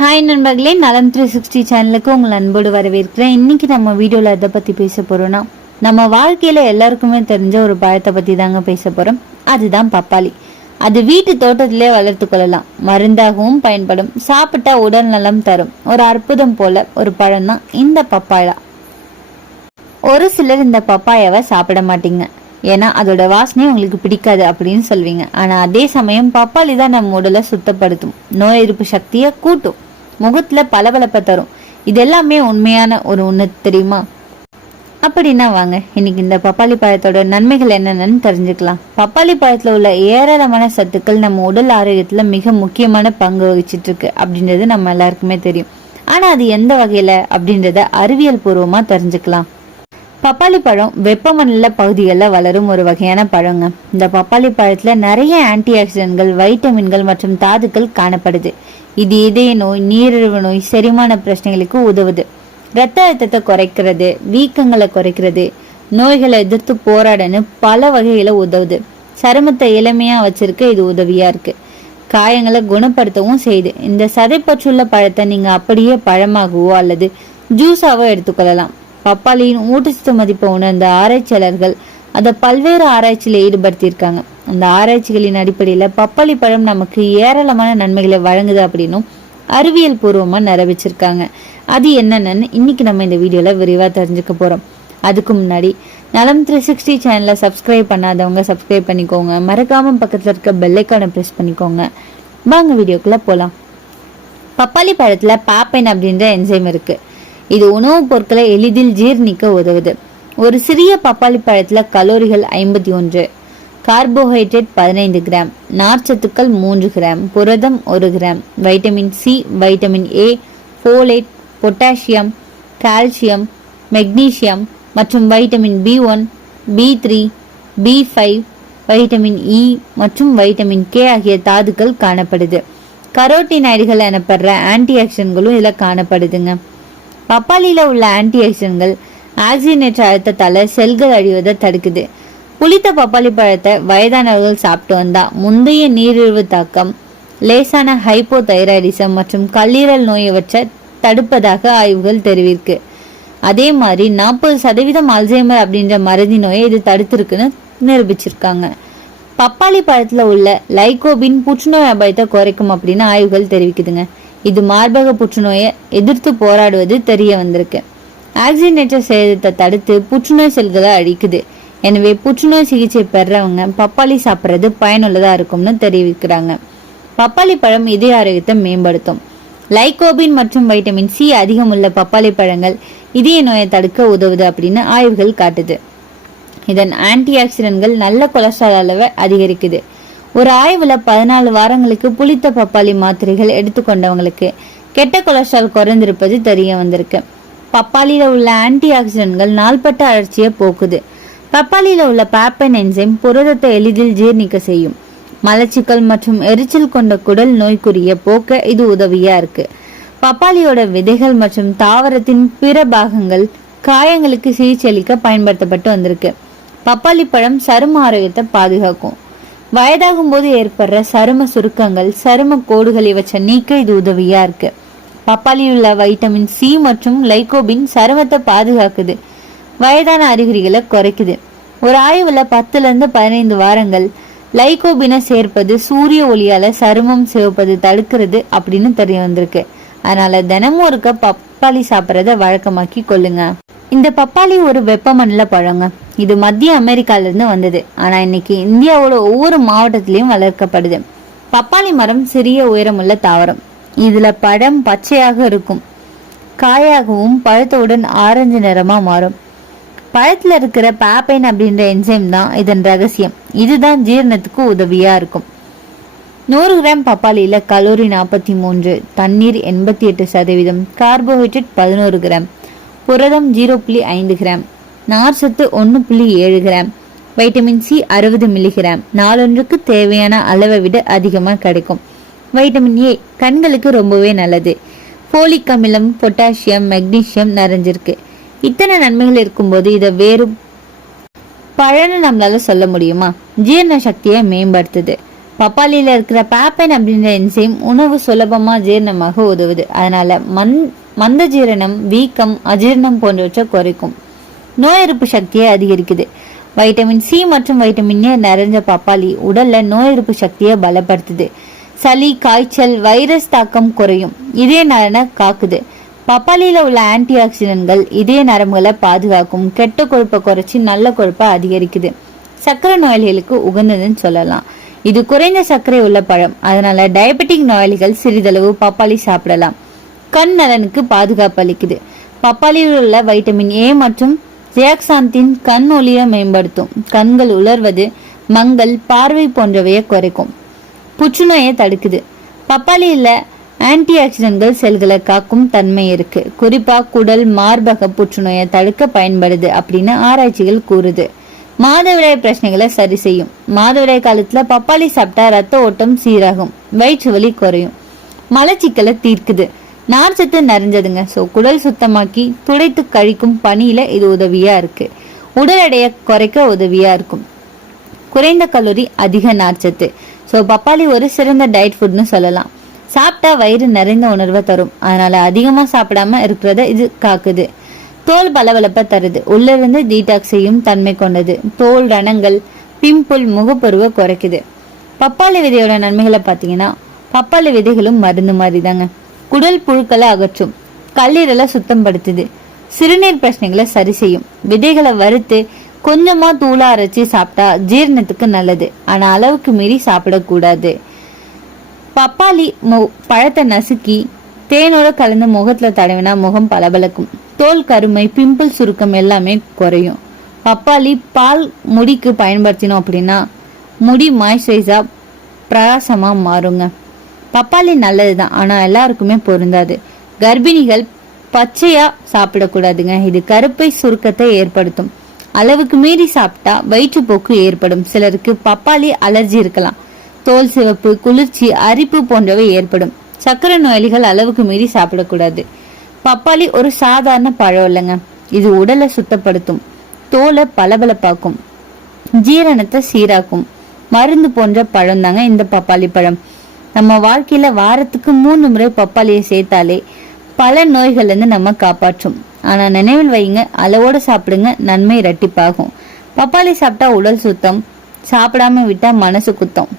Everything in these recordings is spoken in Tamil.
ஹாய் நண்பர்களே, நலம் 360 சேனலுக்கு உங்கள் அன்போடு வரவேற்கிறேன். இன்னைக்கு நம்ம வீடியோல எதை பத்தி பேச போறோம்னா, நம்ம வாழ்க்கையில எல்லாருக்குமே தெரிஞ்ச ஒரு பழத்தை பத்தி தாங்க பேச போறோம். அதுதான் பப்பாளி. அது வீட்டு தோட்டத்திலே வளர்த்து கொள்ளலாம், மருந்தாகவும் பயன்படும், சாப்பிட்டா உடல் நலம் தரும் ஒரு அற்புதம் போல ஒரு பழம் தான் இந்த பப்பாளா. ஒரு சிலர் இந்த பப்பாயாவை சாப்பிட மாட்டீங்க, ஏன்னா அதோட வாசனை உங்களுக்கு பிடிக்காது அப்படின்னு சொல்வீங்க. ஆனா அதே சமயம் பப்பாளி தான் நம்ம உடலை சுத்தப்படுத்தும், நோய் எதிர்ப்பு சக்தியை கூட்டும், முகத்துல பளபளப்பை தரும். இது எல்லாமே உண்மையான ஒரு உண்மை தெரியுமா? அப்படின்னா வாங்க இன்னைக்கு இந்த பப்பாளி பழத்தோட நன்மைகள் என்னென்னு தெரிஞ்சுக்கலாம். பப்பாளி பழத்துல உள்ள ஏராளமான சத்துக்கள் நம்ம உடல் ஆரோக்கியத்துல மிக முக்கியமான பங்கு வகிச்சிட்டு இருக்கு அப்படின்றது நம்ம எல்லாருக்குமே தெரியும். ஆனா அது எந்த வகையில அப்படின்றத அறிவியல் பூர்வமா தெரிஞ்சுக்கலாம். பப்பாளி பழம் வெப்பமண்டல பகுதிகளில் வளரும் ஒரு வகையான பழங்க. இந்த பப்பாளி பழத்துல நிறைய ஆன்டி ஆக்சிடென்ட்கள், வைட்டமின்கள் மற்றும் தாதுக்கள் காணப்படுது. இது இதய நோய், நீரிழிவு நோய், செரிமான பிரச்சனைகளுக்கு உதவுது. இரத்த அழுத்தத்தை குறைக்கிறது, வீக்கங்களை குறைக்கிறது, நோய்களை எதிர்த்து போராடன்னு பல வகைகளை உதவுது. சருமத்தை இளமையா வச்சிருக்க இது உதவியா இருக்கு. காயங்களை குணப்படுத்தவும் செய்யுது. இந்த சதைப்பற்றுள்ள பழத்தை நீங்க அப்படியே பழமாகவோ அல்லது ஜூஸாவோ எடுத்துக்கொள்ளலாம். பப்பாளியின் ஊட்டச்சத்து மதிப்பை உணர்ந்த ஆராய்ச்சியாளர்கள் அதை பல்வேறு ஆராய்ச்சியில ஈடுபடுத்தியிருக்காங்க. அந்த ஆராய்ச்சிகளின் அடிப்படையில பப்பாளி பழம் நமக்கு ஏராளமான நன்மைகளை வழங்குது அப்படின்னும் அறிவியல் பூர்வமா நிரூபிச்சிருக்காங்க. அது என்னன்னு இன்னைக்கு நம்ம இந்த வீடியோல விரிவா தெரிஞ்சுக்க போறோம். அதுக்கு முன்னாடி நலம் 360 சேனலை சப்ஸ்கிரைப் பண்ணாதவங்க சப்ஸ்கிரைப் பண்ணிக்கோங்க, மறக்காம பக்கத்துல இருக்க பெல் ஐகானை பிரஸ் பண்ணிக்கோங்க. வாங்க வீடியோக்குள்ள போலாம். பப்பாளி பழத்துல பாப்பைன் அப்படின்ற என்சைம் இருக்கு. இது உணவுப் பொருட்களை எளிதில் ஜீர்ணிக்க உதவுது. ஒரு சிறிய பப்பாளி பழத்துல கலோரிகள் 51, கார்போஹைட்ரேட் 15 கிராம், நார்ச்சத்துக்கள் 3 கிராம், புரதம் 1 gram, vitamin C, vitamin A, folate, potassium, calcium, magnesium மற்றும் vitamin B1, B3, B5, vitamin E மற்றும் வைட்டமின் கே ஆகிய தாதுக்கள் காணப்படுது. கரோட்டினாய்டுகள் எனப்படுற ஆன்டி ஆக்சிடென்ட்களும் இதுல காணப்படுதுங்க. பப்பாளியில உள்ள ஆன்டி ஆக்சிடென்ட்கள் ஆக்சிஜனேற்ற அழுத்தத்தால செல்கள் அழிவதை தடுக்குது. புளித்த பப்பாளி பழத்தை வயதானவர்கள் சாப்பிட்டு வந்தா முந்தைய நீரிழிவு தாக்கம், லேசான ஹைப்போதைராய்டிசம் மற்றும் கல்லீரல் நோயவற்றை தடுப்பதாக ஆய்வுகள் தெரிவிருக்கு. அதே மாதிரி 40% அல்சைமர் அப்படின்ற மறதி நோயை இது தடுத்திருக்குன்னு நிரூபிச்சிருக்காங்க. பப்பாளி பழத்துல உள்ள லைகோபின் புற்றுநோய் அபாயத்தை குறைக்கும் அப்படின்னு ஆய்வுகள் தெரிவிக்குதுங்க. இது மார்பக புற்றுநோயை எதிர்த்து போராடுவது தெரிய வந்திருக்கு. ஆக்சிஜனேற்ற சேதத்தை தடுத்து புற்றுநோய் செல்களை அழிக்குது. எனவே புற்றுநோய் சிகிச்சை பெறவங்க பப்பாளி சாப்பிட்றது பயனுள்ளதா இருக்கும்னு தெரிவிக்கிறாங்க. பப்பாளி பழம் இதய ஆரோக்கியத்தை மேம்படுத்தும். லைகோபின் மற்றும் வைட்டமின் சி அதிகம் உள்ள பப்பாளி பழங்கள் இதய நோயை தடுக்க உதவுது அப்படின்னு ஆய்வுகள் காட்டுது. இதன் ஆன்டி ஆக்சிடென்ட்கள் நல்ல கொலஸ்ட்ரால் அளவை அதிகரிக்குது. ஒரு ஆய்வுல 14 வாரங்களுக்கு புளித்த பப்பாளி மாத்திரைகள் எடுத்துக்கொண்டவங்களுக்கு கெட்ட கொலஸ்ட்ரால் குறைந்திருப்பது தெரிய வந்திருக்கு. பப்பாளியில உள்ள ஆன்டி ஆக்சிடென்ட்கள் நாள்பட்ட அழற்சியை போக்குது. பப்பாளியில உள்ள பாப்பைன் என்சைம் புரதத்தை எளிதில் ஜீர்ணிக்க செய்யும். மலச்சிக்கல் மற்றும் எரிச்சல் கொண்ட குடல் நோய்க்குரிய போக்க இது உதவியா இருக்கு. பப்பாளியோட விதைகள் மற்றும் தாவரத்தின் பிற பாகங்கள் காயங்களுக்கு சிகிச்சை அளிக்க பயன்படுத்தப்பட்டு வந்திருக்கு. பப்பாளி பழம் சரும ஆரோக்கியத்தை பாதுகாக்கும். வயதாகும் போது ஏற்படுற சரும சுருக்கங்கள், சரும கோடுகள் இவற்றை நீக்க இது உதவியா இருக்கு. பப்பாளியில் உள்ள வைட்டமின் சி மற்றும் லைகோபின் சருமத்தை பாதுகாக்குது, வயதான அறிகுறிகளை குறைக்குது. ஒரு ஆய்வுல 10-15 வாரங்கள் லைகோபினை சேர்ப்பது சூரிய ஒளியால சருமம் சிவப்பது தடுக்கிறது அப்படின்னு தெரிய வந்திருக்கு. அதனால தினமும் இருக்க பப்பாளி சாப்பிட்றத வழக்கமாக்கி கொள்ளுங்க. இந்த பப்பாளி ஒரு வெப்பமண்டல பழங்க. இது மத்திய அமெரிக்கால இருந்து வந்தது. ஆனா இன்னைக்கு இந்தியாவோட ஒவ்வொரு மாவட்டத்திலயும் வளர்க்கப்படுது. பப்பாளி மரம் சிறிய உயரமுள்ள தாவரம். இதுல பழம் பச்சையாக இருக்கும், காயாகவும் பழத்தவுடன் ஆரஞ்சு நிறமா மாறும். பழத்துல இருக்கிற பாப்பைன் அப்படின்ற என்சைம் தான் இதன் ரகசியம். இதுதான் ஜீரணத்துக்கு உதவியா இருக்கும். 100 கிராம் பப்பாளியில கலோரி 43, தண்ணீர் 88%, கார்போஹைட்ரேட் 11 கிராம், புரதம் 0.5 கிராம், நார்ச்சத்து 1.7 கிராம், வைட்டமின் சி 60 மில்லிகிராம், நாளொன்றுக்கு தேவையான அளவை விட அதிகமா கிடைக்கும். வைட்டமின் ஏ கண்களுக்கு ரொம்பவே நல்லது. போலிக் அமிலம், பொட்டாசியம், மெக்னீசியம் நிறைஞ்சிருக்கு. இத்தனை நன்மைகள் இருக்கும்போது இதை வேறு பழன்னு நம்மளால சொல்ல முடியுமா? ஜீரண சக்தியை மேம்படுத்துது. பப்பாளியில இருக்கிற பாப்பைன் அப்படின்ற என்சைம் உணவு சுலபமா ஜீரணமாக உதவுது. அதனால மந்த ஜீரணம், வீக்கம், அஜீரணம் போன்றவற்றை குறைக்கும். நோய் எதிர்ப்பு சக்தியை அதிகரிக்குது. வைட்டமின் சி மற்றும் வைட்டமின் ஏ நிறைஞ்ச பப்பாளி உடல்ல நோய் எதிர்ப்பு சக்தியை பலப்படுத்துது. சளி, காய்ச்சல், வைரஸ் தாக்கம் குறையும். இதய நலனை காக்குது. பப்பாளியில உள்ள ஆன்டி ஆக்சிடென்ட்கள் இதய நரம்புகளை பாதுகாக்கும். கெட்ட கொழுப்பை குறைச்சி நல்ல கொழுப்பை அதிகரிக்குது. சர்க்கரை நோயாளிகளுக்கு உகந்ததுன்னு சொல்லலாம். இது குறைந்த சர்க்கரை உள்ள பழம். அதனால டயபெட்டிக் நோயாளிகள் சிறிதளவு பப்பாளி சாப்பிடலாம். கண் நலனுக்கு பாதுகாப்பு அளிக்குது. பப்பாளியில் உள்ள வைட்டமின் ஏ மற்றும் ஜியாக்சாந்தின் கண் ஒளியை மேம்படுத்தும். கண்கள் உலர்வது, மங்கல், பார்வை போன்றவையை குறைக்கும். புற்றுநோயை தடுக்குது. பப்பாளியில ஆன்டி ஆக்சிடென்ட்கள் செல்களை காக்கும் தன்மை இருக்கு. குறிப்பா குடல், மார்பக புற்றுநோயை தடுக்க பயன்படுது அப்படின்னு ஆராய்ச்சிகள் கூறுது. மாதவிடாய் பிரச்சனைகளை சரி செய்யும். மாதவிடாய் காலத்துல பப்பாளி சாப்பிட்டா ரத்த ஓட்டம் சீராகும், வயிற்று வலி குறையும், மலச்சிக்கலை தீர்க்குது. நார்ச்சத்து நிறைஞ்சதுங்க. ஸோ குடல் சுத்தமாக்கி துடைத்து கழிக்கும் பணியில இது உதவியா இருக்கு. உடல் எடையை குறைக்க உதவியா இருக்கும். குறைந்த கலோரி, அதிக நார்ச்சத்து. ஸோ பப்பாளி ஒரு சிறந்த டயட் ஃபுட்னு சொல்லலாம். சாப்பிட்டா வயிறு நிறைந்த உணர்வை தரும். அதனால அதிகமா சாப்பிடாம இருக்கிறத இது காக்குது. தோல் பளபளப்பை தருது. உள்ளிருந்து டீடாக்ஸ் செய்யும் தன்மை கொண்டது. தோல் ரணங்கள், பிம்பிள், முகப்பருவை குறைக்குது. பப்பாளி விதையோட நன்மைகளை பார்த்தீங்கன்னா, பப்பாளி விதைகளும் மருந்து மாதிரி தாங்க. குடல் புழுக்களை அகற்றும், கல்லீரலை சுத்தம் படுத்துது, சிறுநீர் பிரச்சனைகளை சரி செய்யும். விதைகளை வறுத்து கொஞ்சமா தூளா அரைச்சி சாப்பிட்டா ஜீரணத்துக்கு நல்லது. ஆனா அளவுக்கு மீறி சாப்பிடக்கூடாது. பப்பாளி பழத்தை நசுக்கி தேனோட கலந்து முகத்துல தடவினா முகம் பளபளக்கும். தோல் கருமை, பிம்பிள், சுருக்கம் எல்லாமே குறையும். பப்பாளி பால் முடிக்கு பயன்படுத்தினோம் அப்படின்னா முடி மாய்ஸ்சரைஸா பிரகாசமா மாறுங்க. பப்பாளி நல்லதுதான், ஆனா எல்லாருக்குமே பொருந்தாது. கர்ப்பிணிகள் பச்சையா சாப்பிடக்கூடாதுங்க. இது கருப்பை சுருக்கத்தை ஏற்படுத்தும். அளவுக்கு மீறி சாப்பிட்டா வயிற்றுப்போக்கு ஏற்படும். சிலருக்கு பப்பாளி அலர்ஜி இருக்கலாம். தோல் சிவப்பு, குளிர்ச்சி, அரிப்பு போன்றவை ஏற்படும். சர்க்கரை நோயாளிகள் அளவுக்கு மீறி சாப்பிடக்கூடாது. பப்பாளி ஒரு சாதாரண பழம் இல்லைங்க. இது உடலை சுத்தப்படுத்தும், தோலை பளபளப்பாக்கும், ஜீரணத்தை சீராக்கும். மருந்து போன்ற பழம் தாங்க இந்த பப்பாளி பழம். நம்ம வாழ்க்கையில வாரத்துக்கு 3 முறை பப்பாளியை சேர்த்தாலே பல நோய்கள்ல இருந்து நம்ம காப்பாற்றும். ஆனா நினைவில் வைங்க, அளவோட சாப்பிடுங்க, நன்மை இரட்டிப்பாகும். பப்பாளி சாப்பிட்டா உடல் சுத்தம், சாப்பிடாம விட்டா மனசு குத்தம்.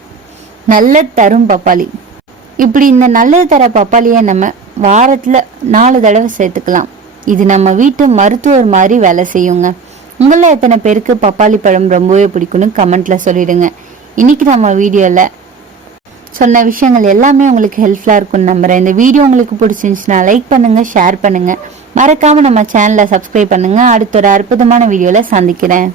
நல்ல தரும் பப்பாளி. இப்படி இந்த நல்லது தர பப்பாளியை நம்ம வாரத்துல 4 தடவை சேர்த்துக்கலாம். இது நம்ம வீட்டு மருத்துவர் மாதிரி வேலை செய்யுங்க. உங்கள எத்தனை பேருக்கு பப்பாளி பழம் ரொம்பவே பிடிக்கும்னு கமெண்ட்ல சொல்லிடுங்க. இன்னைக்கு நம்ம வீடியோல சொன்ன விஷயங்கள் எல்லாமே உங்களுக்கு ஹெல்ப்ஃபுல்லா இருக்கும்னு நம்புறேன். இந்த வீடியோ உங்களுக்கு பிடிச்சிருந்துச்சுன்னா லைக் பண்ணுங்க, ஷேர் பண்ணுங்க, மறக்காம நம்ம சேனலை சப்ஸ்கிரைப் பண்ணுங்க. அடுத்த ஒரு அற்புதமான வீடியோல சந்திக்கிறேன்.